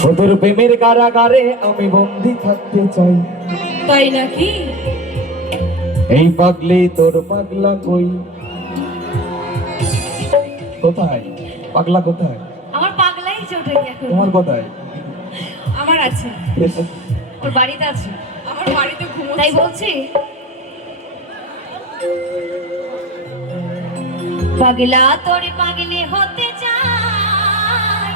তোর প্রেমের কারাগারে আমি বন্দি থাকতে চাই। তাই নাকি? এই পাগলি তোর পাগলা কই? কোথায় পাগলা কোথায়? আমার পাগলাই চটে গেছে। তোমার কোথায়? আমার আছে, ওর বাড়িতে আছে। আমার বাড়িতে ঘুমোচ্ছে। তাই বলছি পাগলা তোর পাগলি হতে চাই,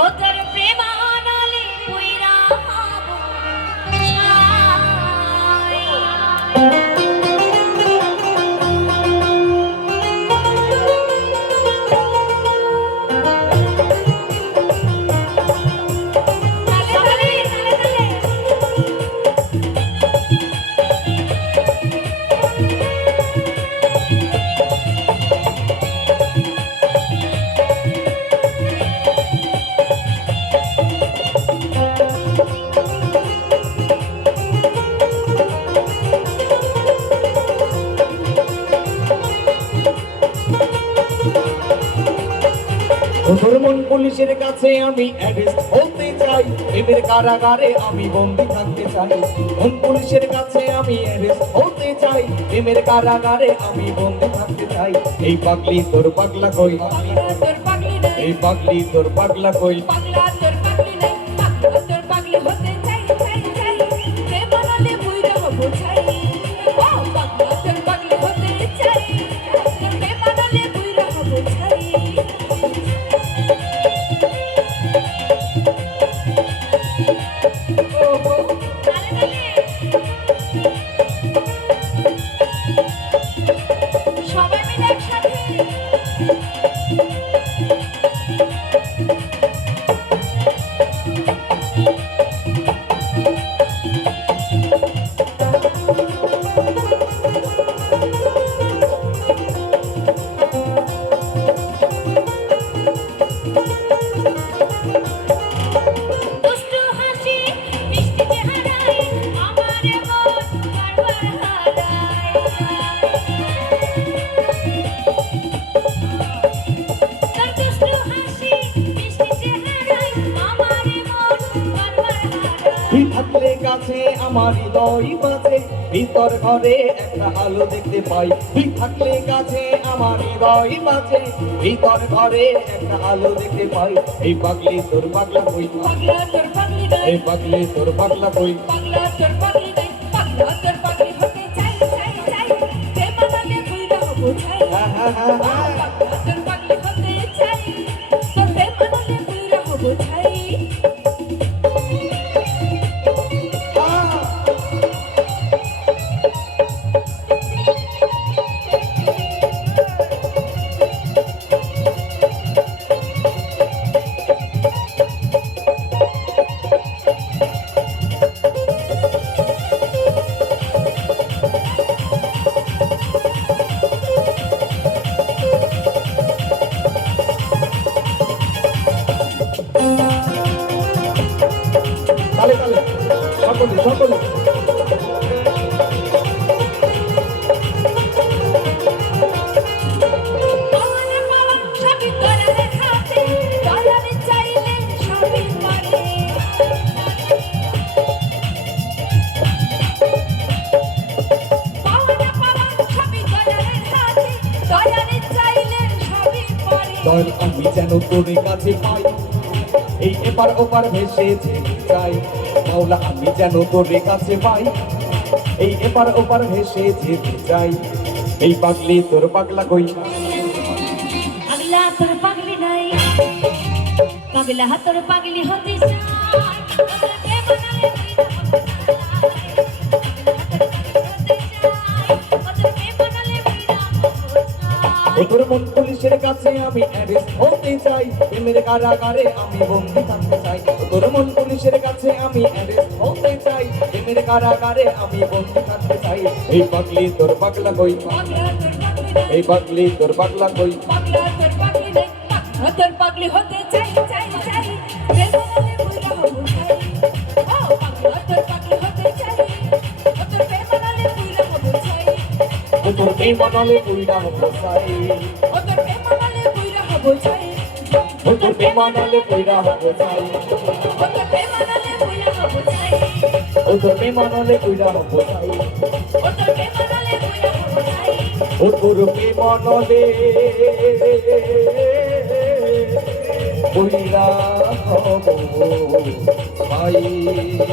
ও তোর প্রেমানলে পুইরা হব তোর মন পুলিশের কাছে আমি অ্যারেস্ট হতে চাই, প্রেমের কারাগারে আমি বন্দি থাকতে চাই। মন পুলিশের কাছে আমি অ্যারেস্ট হতে চাই, প্রেমের কারাগারে আমি বন্দি থাকতে চাই। এই পাগলি তোর পাগলা কই? তোর পাগলি নাই, এই পাগলি তোর পাগলা কই? পাগলা তোর পাগলি নাই, পাগলা তোর পাগলি হতে চাই চাই চাই, প্রেমানলে পুইরা হব চাই। ও পাগলা তোর পাগলি হতে চাই, তোর প্রেমানলে পুইরা হব চাই। সবাই মিলে একসাথে দুষ্টু হাসি মিষ্টি চেহারায় আমার মন বারবার হারায়। তোর দুষ্টু হাসি মিষ্টি চেহারায় আমার মন বারবার হারায়। তুই থাকলে কাছে আমার হৃদয় বাজে, ভিতর ঘরে একটা আলো দেখতে পাই। তুই থাকলে কাছে আমার হৃদয় বাজে, ভিতর ঘরে একটা আলো দেখতে পাই। এই পাগলি তোর পাগলা কই? পাগলা তোর পাগলি নাই, এই পাগলি তোর পাগলা কই? পাগলা তোর পাগলি নাই, পাগলা তোর পাগলি হতে চাই চাই চাই, প্রেমানলে পুইরা হব চাই। হ্যাঁ হ্যাঁ হ্যাঁ হ্যাঁ। পাগলা তোর পাগলি হতে চাই, তোর প্রেমানলে পুইরা হব চাই। তালে তালে সকলে সকলে। পাওয়ানে পাওয়া সবই দয়ালের হাতে, দয়ালে চাইলে সবই পারে। পাওয়ানে পাওয়া সবই দয়ালের হাতে, দয়ালে চাইলে সবই পারে। দয়াল আমি যেন তোর কাছে পাই, এই এপার ওপার ভেসে যেতে চাই। মাওলা আমি যেন তোর কাছে পাই, এই এপার ওপার ভেসে যেতে চাই। এই পাগলি তোর পাগলা কই? পাগলা তোর পাগলি নাই, পাগলা তোর পাগলি হতে চাই, তোর প্রেমানলে পুইরা হব চাই। তোর মন পুলিশের কাছে আমি অ্যারেস্ট হতে চাই, প্রেমের কারাগারে আমি বন্দি থাকতে চাই। তোর মন পুলিশের কাছে আমি অ্যারেস্ট হতে চাই, প্রেমের কারাগারে আমি বন্দি থাকতে চাই। এই পাগলি তোর পাগলা কই? পাগলা তোর পাগলি নাই, এই পাগলি তোর পাগলা কই? পাগলা তোর পাগলি নাই, পাগলা তোর পাগলি হতে চাই চাই চাই, প্রেমানলে পুইরা হব চাই। ও পাগলা তোর পাগলি হতে চাই, ও তোর প্রেমানলে পুইরা হব চাই। তোর প্রেম মনলে পুইরা হব চাই। ও তোর প্রেমানলে পুইরা হব চাই। ও তোর বেমানালে কইরা হব চাই ও তোর বেমানালে বুইরা হব চাই ও তোর বেমানালে কইরা হব চাই ও তোর বেমানালে বুইরা হব চাই ও তোর বেমানালে কইরা হব চাই